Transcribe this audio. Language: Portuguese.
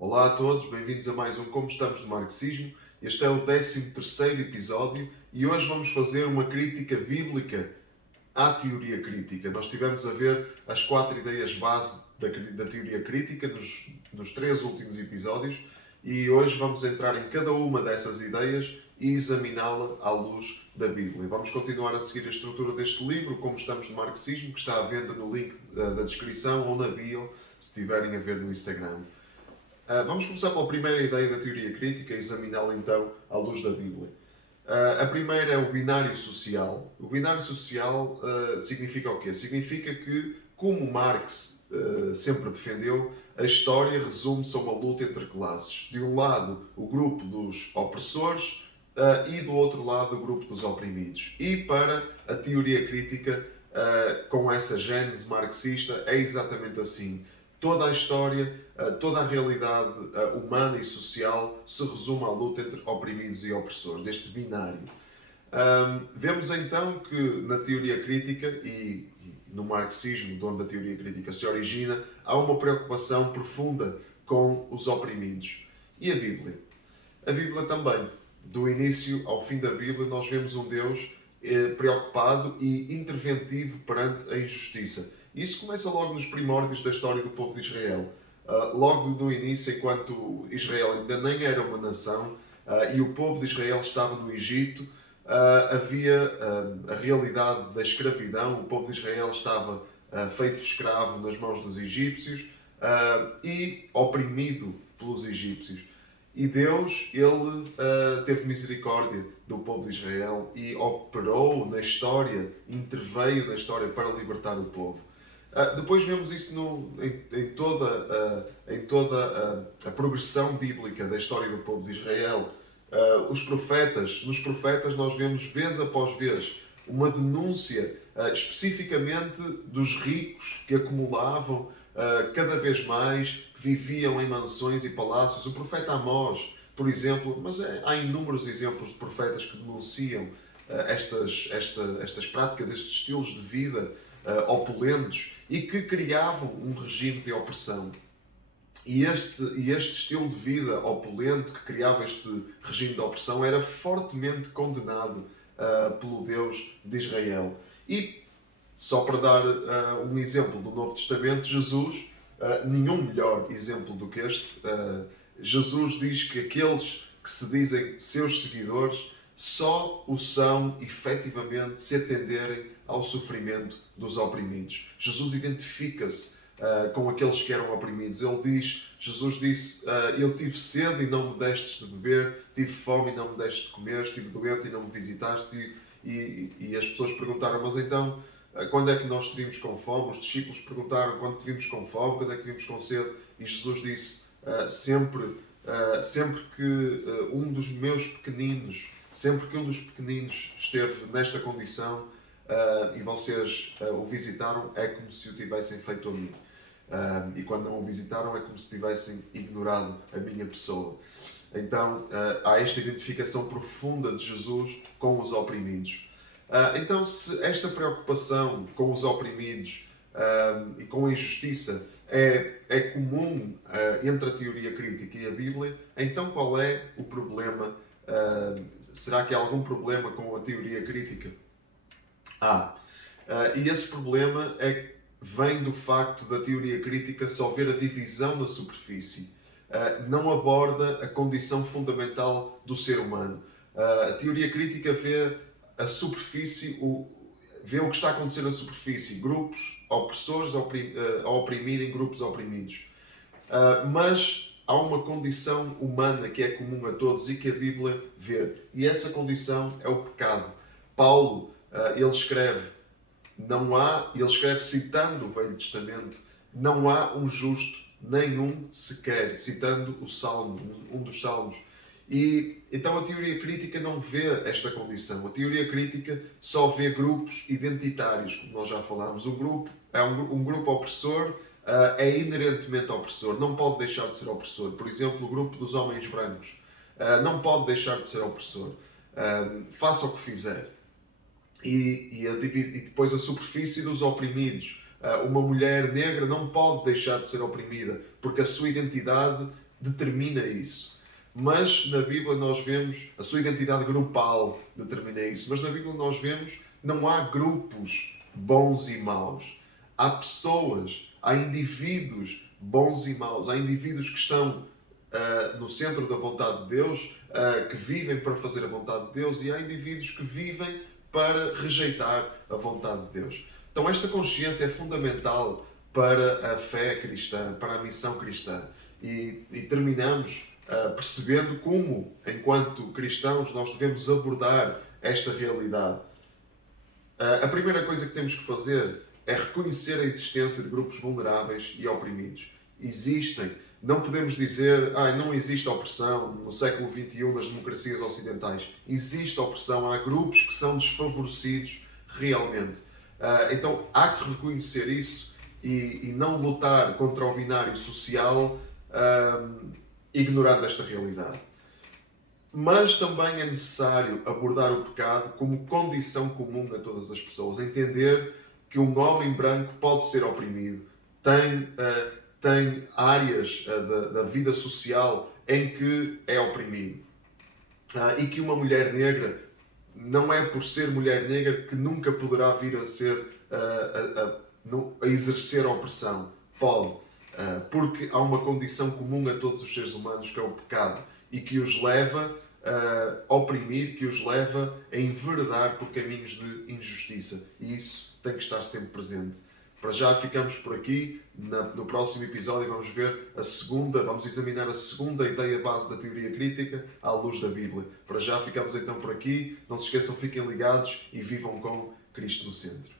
Olá a todos, bem-vindos a mais um Como Estamos de Marxismo. Este é o 13º episódio e hoje vamos fazer uma crítica bíblica à teoria crítica. Nós estivemos a ver as 4 ideias base da teoria crítica nos 3 últimos episódios e hoje vamos entrar em cada uma dessas ideias e examiná-la à luz da Bíblia. Vamos continuar a seguir a estrutura deste livro, Como Estamos de Marxismo, que está à venda no link da descrição ou na bio, se estiverem a ver no Instagram. Vamos começar pela primeira ideia da teoria crítica e examiná-la então à luz da Bíblia. A primeira é o binário social. O binário social significa o quê? Significa que, como Marx sempre defendeu, a história resume-se a uma luta entre classes. De um lado, o grupo dos opressores e do outro lado, o grupo dos oprimidos. E para a teoria crítica, com essa gênese marxista, é exatamente assim. Toda a história, toda a realidade humana e social se resume à luta entre oprimidos e opressores, este binário. Vemos então que na teoria crítica e no marxismo, de onde a teoria crítica se origina, há uma preocupação profunda com os oprimidos. E a Bíblia? A Bíblia também. Do início ao fim da Bíblia, nós vemos um Deus preocupado e interventivo perante a injustiça. Isso começa logo nos primórdios da história do povo de Israel. Logo no início, enquanto Israel ainda nem era uma nação e o povo de Israel estava no Egito, havia a realidade da escravidão. O povo de Israel estava feito escravo nas mãos dos egípcios e oprimido pelos egípcios. E Deus, Ele teve misericórdia do povo de Israel e operou na história, interveio na história para libertar o povo. Depois vemos isso em toda a progressão bíblica da história do povo de Israel. Nos profetas nós vemos vez após vez uma denúncia especificamente dos ricos que acumulavam cada vez mais, que viviam em mansões e palácios. O profeta Amós, por exemplo, mas há inúmeros exemplos de profetas que denunciam estas práticas, estes estilos de vida opulentos e que criavam um regime de opressão. E este estilo de vida opulento que criava este regime de opressão era fortemente condenado pelo Deus de Israel. E, só para dar um exemplo do Novo Testamento, Jesus, nenhum melhor exemplo do que este, Jesus diz que aqueles que se dizem seus seguidores só o são efetivamente se atenderem ao sofrimento dos oprimidos. Jesus identifica-se com aqueles que eram oprimidos. Jesus disse, eu tive sede e não me destes de beber, tive fome e não me destes de comer, estive doente e não me visitaste. E as pessoas perguntaram, mas então, quando é que nós te vimos com fome? Os discípulos perguntaram, quando te vimos com fome? Quando é que te vimos com sede? E Jesus disse, sempre que um dos pequeninos esteve nesta condição e vocês o visitaram, é como se o tivessem feito a mim. E quando não o visitaram, é como se tivessem ignorado a minha pessoa. Então, há esta identificação profunda de Jesus com os oprimidos. Então, se esta preocupação com os oprimidos e com a injustiça é comum entre a teoria crítica e a Bíblia, então qual é o problema? Será que há algum problema com a teoria crítica? E esse problema vem do facto da teoria crítica só ver a divisão na superfície. Não aborda a condição fundamental do ser humano. A teoria crítica vê a superfície, vê o que está a acontecer na superfície, grupos opressores a oprimirem grupos oprimidos. Mas há uma condição humana que é comum a todos e que a Bíblia vê. E essa condição é o pecado. Paulo, ele escreve citando o Velho Testamento, não há um justo, nenhum sequer, citando o Salmo, um dos Salmos. E então a teoria crítica não vê esta condição. A teoria crítica só vê grupos identitários, como nós já falámos. Um grupo opressor é inerentemente opressor, não pode deixar de ser opressor. Por exemplo, o grupo dos homens brancos não pode deixar de ser opressor. Faça o que fizer. E depois a superfície dos oprimidos. Uma mulher negra não pode deixar de ser oprimida, porque a sua identidade determina isso. Mas na Bíblia nós vemos, a sua identidade grupal determina isso, mas na Bíblia nós vemos, não há grupos bons e maus. Há pessoas, há indivíduos bons e maus, há indivíduos que estão no centro da vontade de Deus, que vivem para fazer a vontade de Deus, e há indivíduos que vivem para rejeitar a vontade de Deus. Então esta consciência é fundamental para a fé cristã, para a missão cristã. E terminamos percebendo como, enquanto cristãos, nós devemos abordar esta realidade. A primeira coisa que temos que fazer é reconhecer a existência de grupos vulneráveis e oprimidos. Existem. Não podemos dizer, não existe opressão no século XXI nas democracias ocidentais. Existe opressão, há grupos que são desfavorecidos realmente. Então há que reconhecer isso e não lutar contra o binário social ignorando esta realidade. Mas também é necessário abordar o pecado como condição comum a todas as pessoas. Entender que um homem branco pode ser oprimido, tem áreas da vida social em que é oprimido. E que uma mulher negra, não é por ser mulher negra que nunca poderá vir a ser a exercer a opressão. Pode. Porque há uma condição comum a todos os seres humanos, que é o pecado, e que os leva a oprimir, que os leva a enveredar por caminhos de injustiça. E isso tem que estar sempre presente. Para já ficamos por aqui. No próximo episódio vamos examinar a segunda ideia base da teoria crítica à luz da Bíblia. Para já ficamos então por aqui. Não se esqueçam, fiquem ligados e vivam com Cristo no centro.